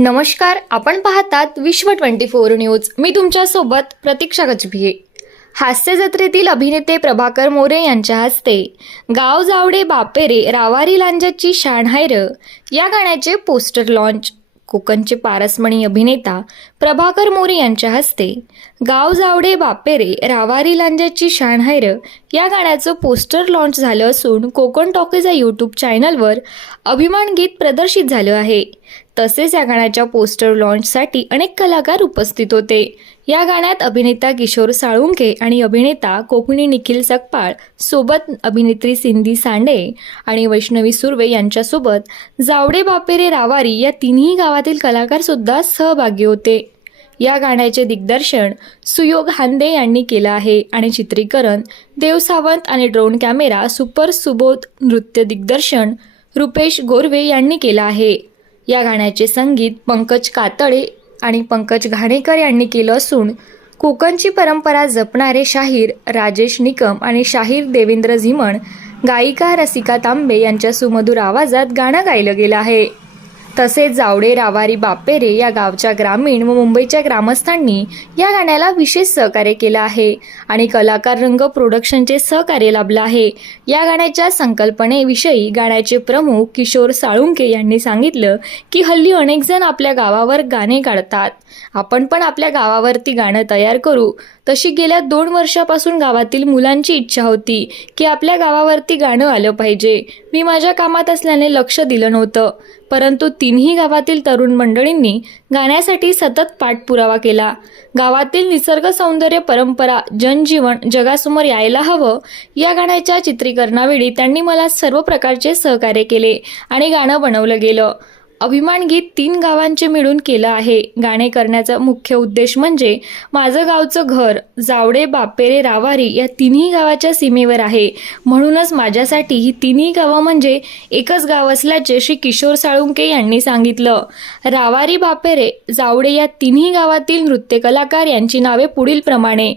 नमस्कार आपण पाहतात विश्व ट्वेंटी फोर न्यूज. मी तुमच्यासोबत प्रतीक्षा गजभिये. हास्य जत्रेतील अभिनेते प्रभाकर मोरे यांच्या हस्ते गाव जावडे बापेरे रावारी लांजाची शाणहायर या गाण्याचे पोस्टर लॉन्च. कोकणचे पारसमणी अभिनेता प्रभाकर मोरे यांच्या हस्ते गाव जावडे बापेरे रावारी लांजाची शाणहायर या गाण्याचं पोस्टर लॉन्च झालं असून कोकण टॉकीज या यूट्यूब चॅनलवर अभिमान गीत प्रदर्शित झालं आहे. तसेच या गाण्याच्या पोस्टर लॉन्चसाठी अनेक कलाकार उपस्थित होते. या गाण्यात अभिनेता किशोर साळुंके आणि अभिनेता कोकणी निखिल सकपाळ सोबत अभिनेत्री सिंधी सांडे आणि वैष्णवी सुर्वे यांच्यासोबत जावडे बापेरे रावारी या तिन्ही गावातील कलाकारसुद्धा सहभागी होते. या गाण्याचे दिग्दर्शन सुयोग हांदे यांनी केलं आहे आणि चित्रीकरण देव सावंत आणि ड्रोन कॅमेरा सुपर सुबोध नृत्य दिग्दर्शन रुपेश गोरवे यांनी केलं आहे. या गाण्याचे संगीत पंकज कातळे आणि पंकज घाणेकर यांनी केलं असून कोकणची परंपरा जपणारे शाहीर राजेश निकम आणि शाहीर देवेंद्र झिमण गायिका रसिका तांबे यांच्या सुमधुर आवाजात गाणं गायलं गेलं आहे. तसेच जावडे रावारी बापेरे या गावच्या ग्रामीण व मुंबईच्या ग्रामस्थांनी या गाण्याला विशेष सहकार्य केलं आहे आणि कलाकार रंग प्रोडक्शनचे सहकार्य लाभलं आहे. या गाण्याच्या संकल्पनेविषयी गाण्याचे प्रमुख किशोर साळुंके यांनी सांगितलं की हल्ली अनेकजण आपल्या गावावर गाणे काढतात. आपण पण आपल्या गावावरती गाणं तयार करू. तशी गेल्या दोन वर्षापासून गावातील मुलांची इच्छा होती की आपल्या गावावरती गाणं आलं पाहिजे. मी माझ्या कामात असल्याने लक्ष दिलं नव्हतं. परंतु तिन्ही गावातील तरुण मंडळींनी गाण्यासाठी सतत पाठपुरावा केला. गावातील निसर्ग सौंदर्य परंपरा जनजीवन जगासमोर यायला हवं या गाण्याच्या चित्रीकरणावेळी त्यांनी मला सर्व प्रकारचे सहकार्य केले आणि गाणं बनवलं गेलं. अभिमान गीत तीन गावांचे मिळून केलं आहे. गाणे करण्याचा मुख्य उद्देश म्हणजे माझं गावचं घर जावडे बापेरे रावारी या तिन्ही गावाच्या सीमेवर आहे. म्हणूनच माझ्यासाठी ही तिन्ही गावं म्हणजे एकच गाव असल्याचे श्री किशोर साळुंके यांनी सांगितलं. रावारी बापेरे जावडे या तिन्ही गावातील नृत्य कलाकार यांची नावे पुढीलप्रमाणे.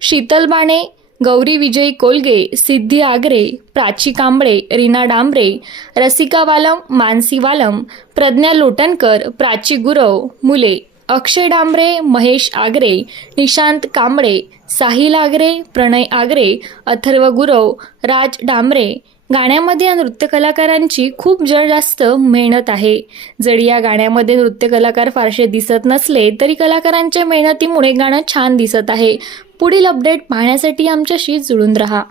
शीतल बाणे गौरी विजय कोलगे सिद्धी आगरे प्राची कांबळे रीना डांबरे रसिका वालम मानसी वालम प्रज्ञा लोटणकर प्राची गुरव मुले. अक्षय डांबरे महेश आगरे निशांत कांबळे साहिल आगरे प्रणय आगरे अथर्व गुरव राज डांबरे. गाण्यामध्ये या नृत्य कलाकारांची खूप जड जास्त मेहनत आहे. जरी या गाण्यामध्ये नृत्य कलाकार फारसे दिसत नसले तरी कलाकारांच्या मेहनतीमुळे गाणं छान दिसत आहे. पुढील अपडेट पाहण्यासाठी आमच्याशी जुळून रहा.